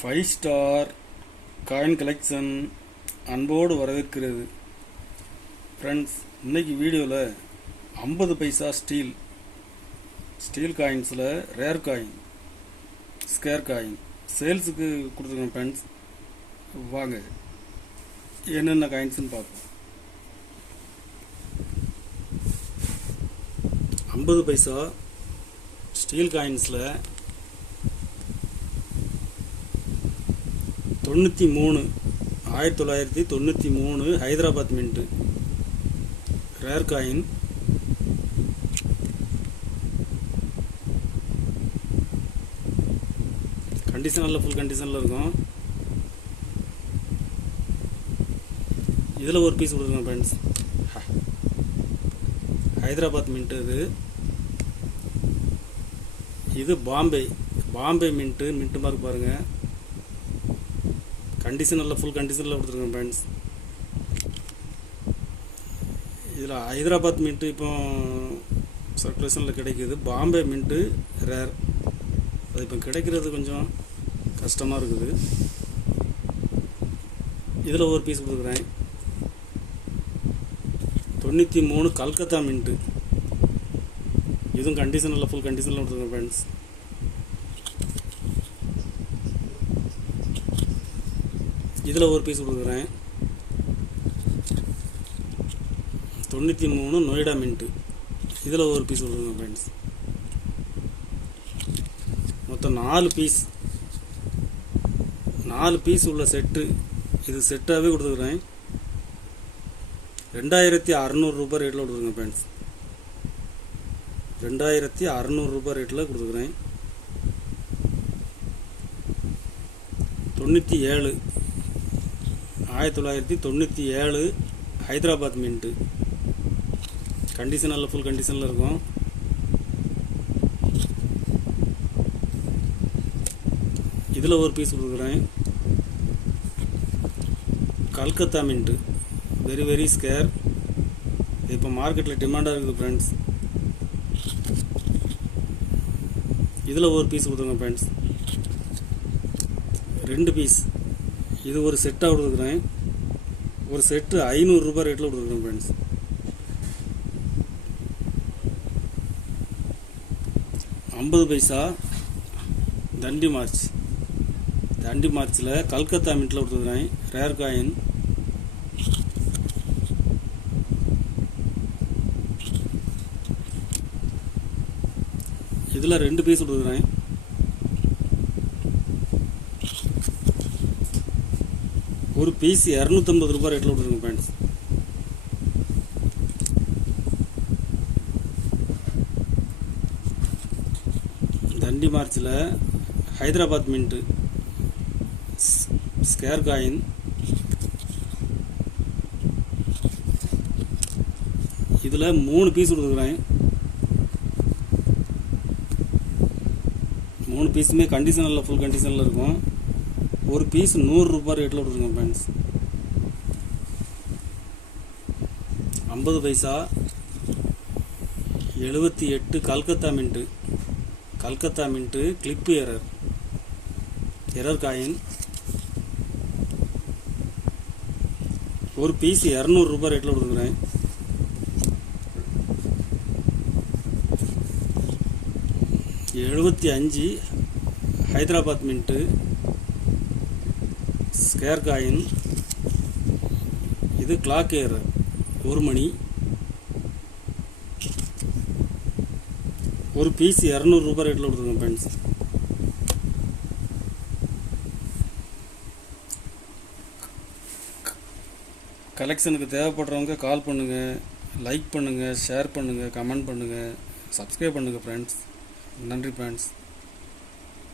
5 star coin collection அன்போடு வரவேற்கிறது. Friends, இன்னைக்கு வீடியோவில் 50 பைசா ஸ்டீல் காயின்ஸில் ரேர் காயின், ஸ்கேர் காயின் சேல்ஸுக்கு கொடுத்துருக்கேன். ஃப்ரெண்ட்ஸ், வாங்க என்னென்ன காயின்ஸ்னு பார்ப்போம். 50 பைசா ஸ்டீல் காயின்ஸில் 1993 ஹைதராபாத் மின்ட்டு ரேர் காயின். கண்டிஷனில் ஃபுல் கண்டிஷனில் இருக்கும். இதில் ஒரு பீஸ் கொடுத்துருங்க ஃப்ரெண்ட்ஸ். ஹைதராபாத் மின்ட்டு இது பாம்பே மின்ட்டு மார்க் பாருங்கள். கண்டிஷனில் ஃபுல் கண்டிஷனில் கொடுத்துருக்கேன் ஃப்ரெண்ட்ஸ். இதில் ஹைதராபாத் மின்ட்டு இப்போ சர்க்குலேஷனில் கிடைக்கிது. பாம்பே மின்ட்டு ரேர், அது இப்போ கிடைக்கிறது கொஞ்சம் கஷ்டமாக இருக்குது. இதில் ஒரு பீஸ் கொடுக்குறேன். 93 கல்கத்தா மின்ட்டு, இதுவும் கண்டிஷனில் ஃபுல் கண்டிஷனில் கொடுத்துருக்கேன் ஃப்ரெண்ட்ஸ். இதில் ஒரு பீஸ் கொடுக்குறேன். 93 நொய்டா மின்ட்டு, இதில் ஒரு பீஸ் கொடுக்குறேன் ஃப்ரெண்ட்ஸ். மொத்தம் 4 பீஸ் உள்ள செட்டு. இது செட்டாகவே கொடுத்துருக்குறேன். 2600 ரூபாய் ரேட்டில் கொடுத்துருக்கேன் ஃப்ரெண்ட்ஸ். 2600 ரூபாய் ரேட்டில் கொடுத்துருக்குறேன். 1997 ஹைதராபாத் மின்ட்டு, கண்டிஷனில் ஃபுல் கண்டிஷனில் இருக்கும். இதில் ஒரு பீஸ் கொடுக்குறேன். Calcutta mint, very scare. இப்போ மார்க்கெட்டில் டிமாண்டாக இருக்குது ஃப்ரெண்ட்ஸ். இதில் ஒரு பீஸ் கொடுத்துருங்க ஃப்ரெண்ட்ஸ். 2 பீஸ். இது ஒரு செட்டாக கொடுத்துருக்குறேன். ஒரு செட்டு 500 ரூபாய் ரேட்டில் கொடுத்துருக்குறேன் ஃப்ரெண்ட்ஸ். 50 பைசா தண்டி மார்ச்சில் கல்கத்தா மின்ட்டில் கொடுத்துருக்குறேன். Rare coin. இதில் 2 பீஸ் கொடுக்குறேன். ஒரு பீஸ் 250 ரூபாய் ரேட்டில் கொடுத்துருங்க ஃப்ரெண்ட்ஸ். தண்டி மார்ச்சில் ஹைதராபாத் மின்ட்டு ஸ்கேர் காயின். இதில் 3 பீஸ் கொடுத்துருக்குறேன். 3 பீஸுமே கண்டிஷனில் ஃபுல் கண்டிஷனில் இருக்கும். ஒரு பீஸ் 100 ரூபாய் ரேட்டில் கொடுத்துருங்க ஃப்ரெண்ட்ஸ். 50 பைசா 78 Calcutta mint clip error coin. ஒரு பீஸ் 200 ரூபாய் ரேட்டில் கொடுக்குறேன். 75 ஹைதராபாத் மின்ட்டு ஸ்கேர் காயின். இது கிளாக் எரர் 1 மணி. ஒரு பீஸ் 200 ரூபாய் ரேட்டில் கொடுத்துருங்க ஃப்ரெண்ட்ஸ். கலெக்ஷனுக்கு தேவைப்படுறவங்க கால் பண்ணுங்கள், லைக் பண்ணுங்கள், ஷேர் பண்ணுங்கள், கமெண்ட் பண்ணுங்கள், சப்ஸ்கிரைப் பண்ணுங்கள் ஃப்ரெண்ட்ஸ். நன்றி ஃப்ரெண்ட்ஸ்.